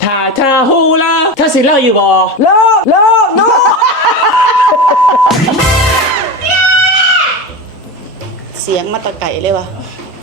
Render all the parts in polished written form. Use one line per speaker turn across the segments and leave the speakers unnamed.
ถ้าฮูลาถ้าสิเลิกอยู่บ่
เลิกโน
เสียงมาตะไก่เลยวะ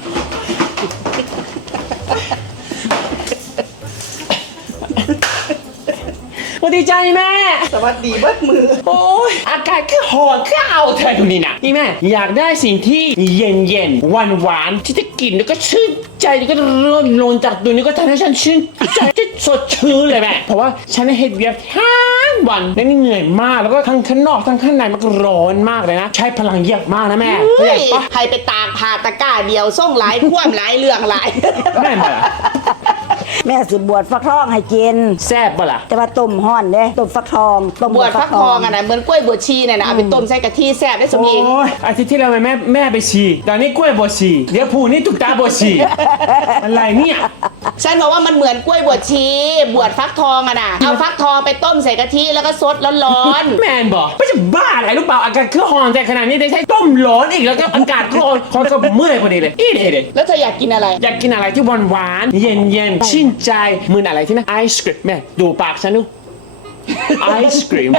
สวัสดีใจแม่
สวัสดีเบิดมือ
โอ้ยอากาศแค่หอนแค่เอาเธอดูนี่นะนี่แม่อยากได้สิ่งที่เย็นหวานที่จะกินแล้วก็ชื่นใจแล้วก็ร้อนลงจากตัวนี้ก็ทำให้ฉันชื่นใจที่สดชื่นเลยแม่เพราะว่าฉันเฮ็ดเวียกทั้งวันและนี่เหนื่อยมากแล้วก็ทั้งข้างนอกทั้งข้างในมันก็ร้อนมากเลยนะใช้พลังเยอะมากนะแม่เข้าใจปะ
ให้ไปตากผ่าตะกร้าเดียวส่งหลายคว่ำหลายเรื่องหลาย
แม่มา
แม่สิบวชฟักทองให้กิน
แซ่บปะล่ะ
แต่ว่าต้มห่อนเด้ต้มฟักทองต้ม
บวชฟักทองอ่ะนะเหมือนกล้วยบวชชีเนี่ยนะเอาไปต้มใส่กะทิแซ่บได้สมยิง
โอ้ยอาทิตย์ที่แล้วแม่ไปฉี่ตอนนี้กล้วยบวชชีเดี๋ยวผูนี่ตุกตาบวชชีอะไรเนี่ย
ฉันบอกว่ามันเหมือนกล้วยบวชชีบวชฟักทองอ่ะนะเอาฟักทองไปต้มใส่กะทิแล้วก็ซดร้อน
แมนบอกไม่จะบ้าอะไรหรือเปล่าอากาศคือฮอนแต่ขนาดนี้ได้ใช้ต้มร้อนอีกแล้วก็อากาศร้อนคอก็เมื่อยพอดีเลยอีเด็ด
แล้วเธออยากกินอะไร
อยากกินอะไรที่หวานเย็นชื่นใจมืออะไรที่นะไอศกรีมแม่ดูปากฉันดูไอศกรีม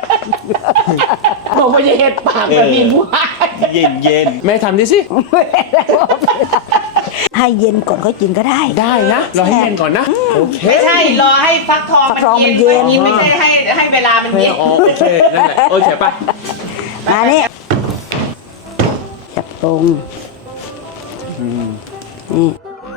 บอกว่าจะเห็ดปากแบบมีผู้
ให้เย็นแม่ทำดิสิ
ให้เย็นก่อนค่อยกินก็ได้
นะรอให้เย็นก่อนนะโอเค
ไม่ใช่รอให้ฟักทองมันเย็นไม่ใช่ให้เวลามันเย็น
โอเคนั่นแหละโอเคป่ะ
มานี่จับตรงนี่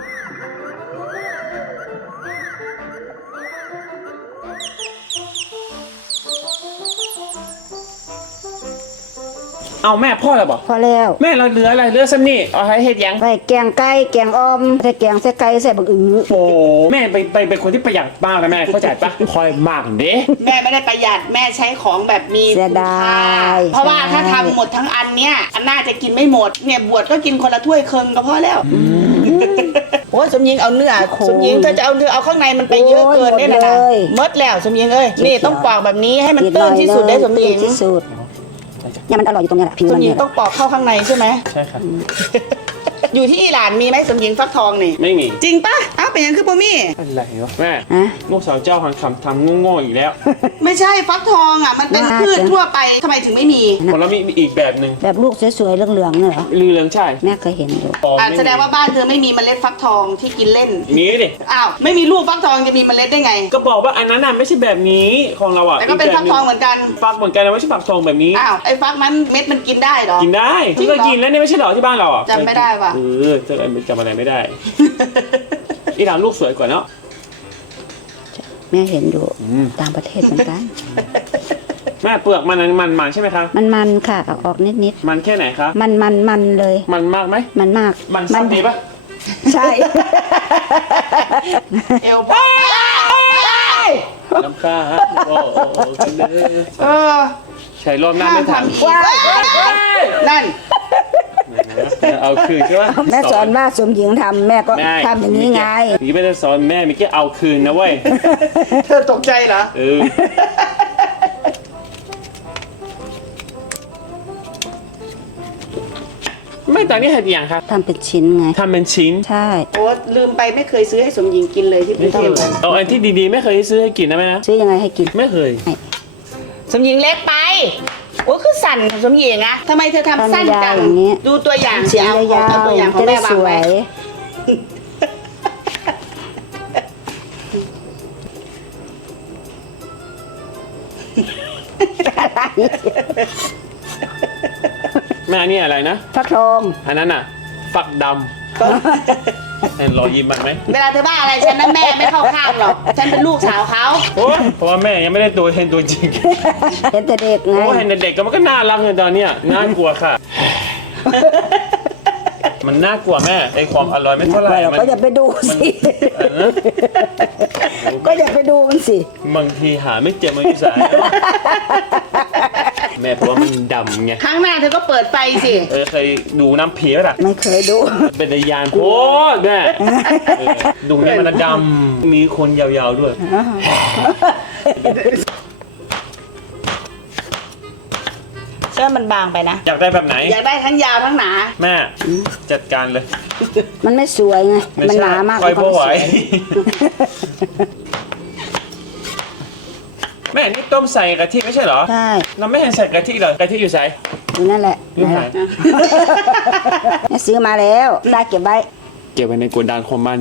เอาแม่พ่อแล้วบอก
พอแล้ว
แม่เราเหลืออะไรเหลือซ้ำนี่เอาให้เฮ็ดยัง
ไปแกงไก่แกงอ้อมใส่แกงใส่ไก่ใส่บักอือ
โอ้แม่ไปเป็นคนที่ประหยัดมากนะแม่เข้าใจปะคอยมากเด้
แม่ไม่ได้ประหยัดแม่ใช้ของแบบมีคุณค่าเพราะว่าถ้าทำหมดทั้งอันเนี้ยอันน่าจะกินไม่หมดเนี่ยบวชก็กินคนละถ้วยเคิงก็พอแล้วโอ้ยสมยิงเอาเนื้อสมยิงเธอจะเอาเนื้อเอาข้างในมันไปเยอะเกินเนี่ยนะมดแล้วสมยิงเอ้ยนี่ต้องปอกแบบนี้ให้มันตื้นที่สุดได้สมยิง
ที่สุดเนี่ยมันอร่อยอยู่ตรงนี้แหละผิวมัน
เนี่ยต้องปอกเข้าข้างในใช่ไหม
ใช่ครับ
อยู่ที่อิหร่านมีไหมสมหญิงฟักทองนี่
ไม่มี
จริงปะอ้าวเป็นยังคือบ่มี
อะไรวะแม่ลูกสาวเจ้าทำโง่ๆอีกแล้ว
ไม่ใช่ฟักทองอ่ะมันเป็นพืชทั่วไปทำไมถึงไม่มี
คนละมีอีกแบบหนึ่ง
แบบลูกสวยๆเหลืองๆเนี่ยเหรอ
เหลืองใช่
แม่เคยเห็นอยู่
แสดงว่าบ้านเธอไม่มีเมล็ดฟักทองที่กินเล่น
มีดิ
อ้าวไม่มีลูกฟักทองจะมีเมล็ดได้ไง
ก็บอกว่าอันนั้นน่ะไม่ใช่แบบนี้ของเราอ่ะ
แต่ก็เป็นฟักทองเหมือนกัน
ฟักเหมือนกันไม่ใช่ฟักทองแบบนี้
อ้าวไอ้ฟักนั้นเม็ดมันกินได้หรอ
กินได้ที่เคยกินแล้วเนี่ยไม่ใช่หรอที่บ้านเราอ่ะ
จำไม่ได้ป่ะ
จำอะไรไม่ได้อีหลานลูกสวยกว่าเนาะ
แม่เห็นอยู่ต่างประเทศเหมือนกัน
แม่เปลือกมันใช่ไหมคะ
มันค่ะออกนิด
มันแค่ไหนคะ
มันเลย
มันมากไหม
มันมาก
มันดีปะ
ใช่
เอวป้า
น้ำข้าโอ้กันเลยใช้รอบหน้าไม่ท
ำนั่น
เอาคืนใช่ไหม
แม่สอนว่าสมหญิงทำแม่ก็ทำอย่างนี้ไง
นี่ไม่ได้สอนแม่มีแค่เอาคืนนะเว้ย
เธอตกใจเหรอ
ไม่ตอนนี้เห็นอย่างครับ
ทำเป็นชิ้นไง
ทำเป็นชิ้น
ใช่
โอ้ลืมไปไม่เคยซื้อให้สมหญิงกินเลยที่กรุงเทพ
เอาอันที่ดีๆไม่เคยซื้อให้กินนะแม่นะ
ซื้อยังไงให้กิน
ไม่เคย
สมหญิงเล็กไปโอ้คือสั่นของสมหญิงอะทำไมเธอทำสั้นจังดูตัวอย่างเสียเอาตัวอย่างของแม่วางไว้
แม่นี่อะไรนะ
ฟักทอง
อันนั้นน่ะฟักดำรอยิ้มมันไหม
เวลาเธอบ้าอะไรฉันนั้นแม่ไม่เข้าข้างหรอกฉันเป็นลูกสาวเขา
เพราะว่าแม่ยังไม่ได้เห็นตัวจริง
เห็นแต่เด็กไง
เห็นแต่เด็กก็มันก็น่ารักเลยตอนนี้น่ากลัวค่ะมันน่ากลัวแม่ไอความอร่อยไม่เท่าไหร่
ก็อย่าไปดูสิก็อย่าไปดูมันสิ
บางทีหาไม่เจอมันอยู่สายแม่เพราะว่ามันดำไง
ครั้งหน้าเธอก็เปิดไฟสิ
เคยดูน้ำผีไหมล่ะ
ไม่เคยดู
เป็นตะยานโคตรแม่ดูเนี่ยมันดำมีคนยาวๆด้วย
เชื่อมันบางไปนะ
อยากได้แบบไหน
อยากได้ทั้งยาวทั้งหนา
แม่จัดการเลย
มันไม่สวยไงมันหนามาก
ค่อยพอไหวแม่นี่ต้มใส่กะทิไม่ใช่เหรอ
ใช่
เราไม่เห็นใส่กะทิเหรอกะทิอยู่ใส่
อยู่นั่นแหละ
อยู่ไหน
แม่ซื้อมาแล้วได้เก็บไว้
เก็บไว้ในโกดังของมัน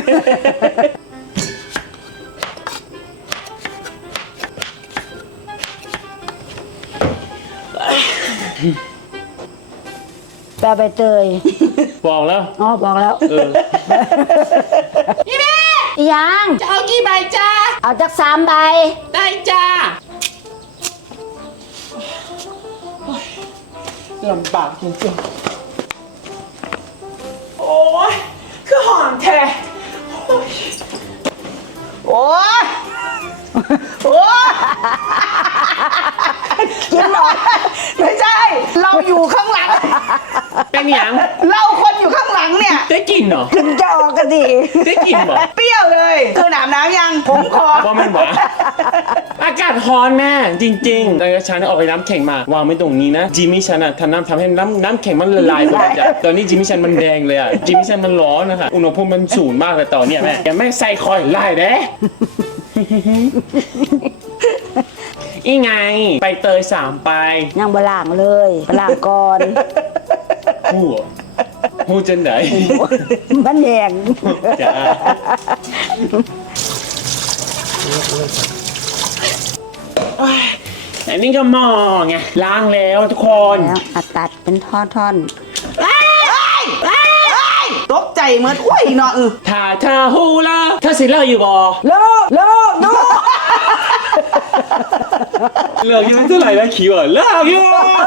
แปลใบเตย
บอกแล้ว
อ๋อบอกแล้ว
เออ
พี่แม่
อีหยัง
จะเอากี่ใบจ้า
เอาจัก3 ใบ
ได้จ้า
ลำบากจริงๆ โอ้ยคือหอมแท้
โอ้ยโอ้ย
กินหน่อย
ไม่ใช่ เราอยู่ข้างหลัง
เป็นหยัง
เราคนอยู่ข้างหลังเนี่ย
ได้กลิ่นเหรอ
กินจะออกกันดิ
ได้กลิ่นเหรอ
เปรี้ยวเลยคือหนามน้ำยังผมขอ
ว่ามันหวานอากาศร้อนแม่จริงๆแล้วฉันเอาไปน้ำแข็งมาวางไว้ตรงนี้นะจิมมี่ฉันอะทำให้น้ำแข็งมันละลายหมดเลยจ้ะตอนนี้จิมมี่ฉันมันแดงเลยอะจิมมี่ฉันมันร้อนนะคะอุณหภูมิมันสูงมากเลยตอนเนี้ยแม่อย่าแม่ใส่คอยไล่เด้ อีไงไปเตย3 ไป
ยังบล่างเลยบล่างก่อน
หูจันไหน
มันแดง
จ้าอันนี้ก็หม้อไงล้างแล้วทุกคน
แล้วอัดตัดเป็นท่อน
ตกใจเหมือนอุ้ยเนาะ
ถ้าเธอหูละเธอสิเลิกอยู่บ่
ๆเลิกดู
เลิกอยู่เท่าไหร่แล้วคิวอ่ะเลิกอยู่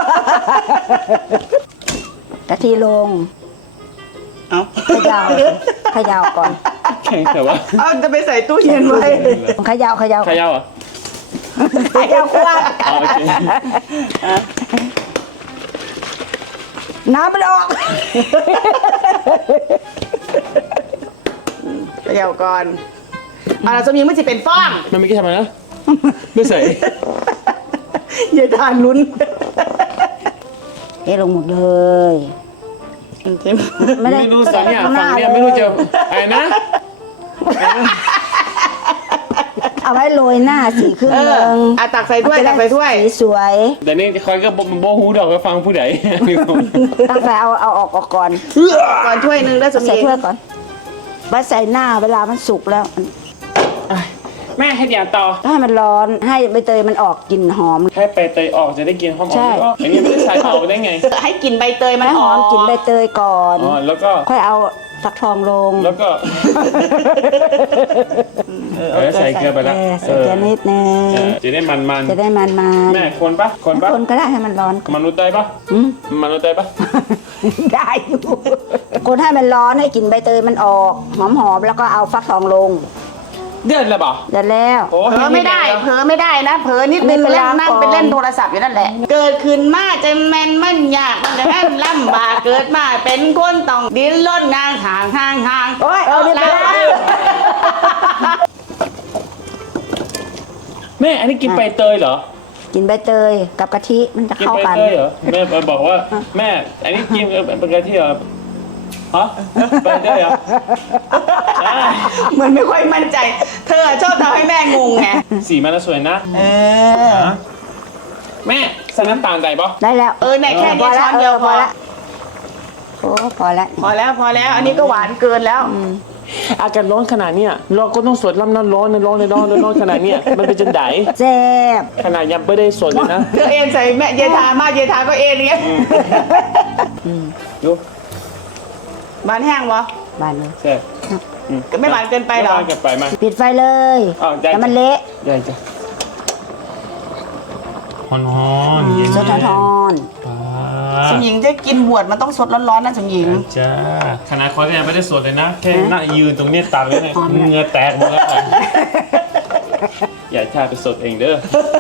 กะทิลง
เอา
เขย่าก่อน
แข็งแต่ว่า
เอาจะไปใส่ตู้เย็นไว้
เขย่า
ใครยาวอ่ะ
เขย่าควา
อ๋อโอเค
น้ำมันออก
เดี๋ยวก่อนเราสมยิงไม่สิเป็นฟ้อง
มันไม่กี่ทำไมนะไม่ใส่
อย่าทานลุ้น
เทลงหมดเลย
ไม่รู้สังเนี่ยฝั่งเนี่ยไม่รู้จะอะไรนะ
เอาไว้โรยหน้าสีครึ่งหนึง
ตักใส่ถ้วยตักใส่ถ้วย
สีสวย
แต่นี่คอยก็โบหูดอกก็ฟังผู้ใด
ตั้งแต่เอาออกก่อน
ก่อนถ้วยหนึงแล้วสม
ใส่
ยิง
ถ้วยก่อนไว้ใส่หน้าเวลามันสุกแล้ว
แม่ให้อย่างต่อ
ให้มันร้อนให้ใบเตยมันออกกลิ่นหอม
ให้ไปเตยออกจะได้กินหอมๆ
ใช่
แล้วก็อันนี้ไม่ได้ใส่เผาได้ไง
ให้กลิ่นใบเตยมัน
ให้
ห
ห
อ
อ
ม
มกลิ่นใบเตยก่อน
อ๋อแล้วก็
ค่อยเอาฟักทองลง
แล้วก็ใส่เกลือไปแล้ว
ใส่เกลือนิดนึง
จะได้มัน
จะได้มัน
แม่คนปะคนปะ
คนก็ได้ให้มันร้อนก่อน
มนุษย์ได้ปะ
อืม
มนุษย์ได้ปะ
ได้อยู่คนให้มันร้อนให้กลิ่นใบเตยมันออกหอมๆแล้วก็เอาฟักทองลง
เดือดเลยปะ
เสร็จแล้ว
โอ้
เผลอไม่ได้เผลอไม่ได้นะเผลอนิดนึง
ไม่เป็นไร
เล่นนั่ง
ก่อน
ไปเล่นโทรศัพท์อยู่นั่นแหละ เกิดขึ้นมาจะแมนมันยากมันจะแม่นลำบากเกิดมาเป็นคนต้องดิ้นรนงานทาง
โอ้ยเอาดิไปแล้ว
แม่อันนี้กินใบเตยเหรอ
กินใบเตยกับกะทิมันจะ
กิน
เข้า
ใบ
กัน
เตยเหรอแม่บอกว่าแม่อันนี้กินเป็นกะทิเหรอฮะใบเตยเหรอใช่
เหมือนไม่ค่อยมั่นใจ เธอชอบทำให้แม่งงไง
สีมันสวยนะ แม่ใส่น้ำตาลใส่ปะ
ได้แล้ว
ในแค่นี้ช้อนเดียวพอ
ละโอ้พอแล้ว
พอแล้วอันนี้ก็หวานเกินแล้ว
อากาศร้อนขนาดเนี้ยเราก็ต้องสวดลำน้ำร้อนในร้อนขนาดเนี้ยมันเป็นจังได
แซ่บ
ขนาดยังไม่ได้สวดเลยนะ
เธอเอ็นใส่แม่เยทามาเยทาก็เอ็นเงี้ย
ดู
หวานแห้งวะ
บานเลย
ใช่
ไม่หวานเกินไปหรอ
ม่หวานเกินไปมา
ปิดไฟเลย
อ้าวได้
แต่มันเละ
ใหญ่จ้ะฮ้อนๆเย็น
สดทอน
สมหญิงจะกินบวชมันต้องสดร้อนๆนะสมหญิง
จ้าขนาดคอยก็ยังไม่ได้สวดเลยนะแค่นั่งยืนตรงเนี้ยตัดเลยเนี่ยเหงื่อแตกหมดแล้วค่ะอย่าชาไปสดเองเด้อ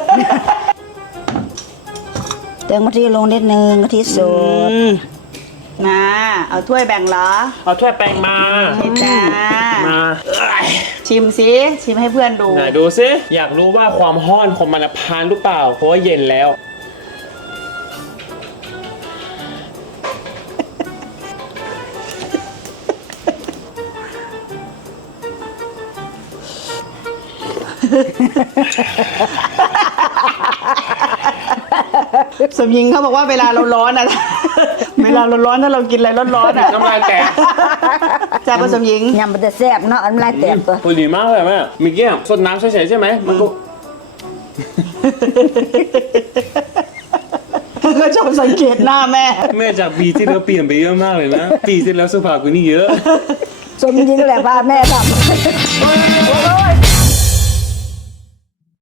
เติมกะทิลงนิดนึงกะทิสด
มาเอาถ้วยแบ่งเหรอ
เอาถ้วยแป้งมา
นี่จ้า
มา
ชิมสิชิมให้เพื่อนดู
ไหนดูซิอยากรู้ว่าความห้อนของมันพานหรือเปล่าเพราะว่าเย็นแล้ว
สมยิงเขาบอกว่าเวลาเราร้อนอะ เวลาเราร้อนถ้าเรากินอะไรร้อนๆอะ
น้ำลายแตก
จ้าผสมยิง
ยำมันจะแซ่บเนาะน้ำลายแตกตัว
พอดีมากเลยแม่เมื่อกี้สดน้ำเฉยๆใช่ไหมมันก็
ก็ชอบสังเกตหน้าแม่
แม่จากปีที่แล้วเปลี่ยนไปเยอะมากเลยนะปีที่แล้วสุภาพกว่านี้เยอะ
สมยิงแหละพาแม่ทำ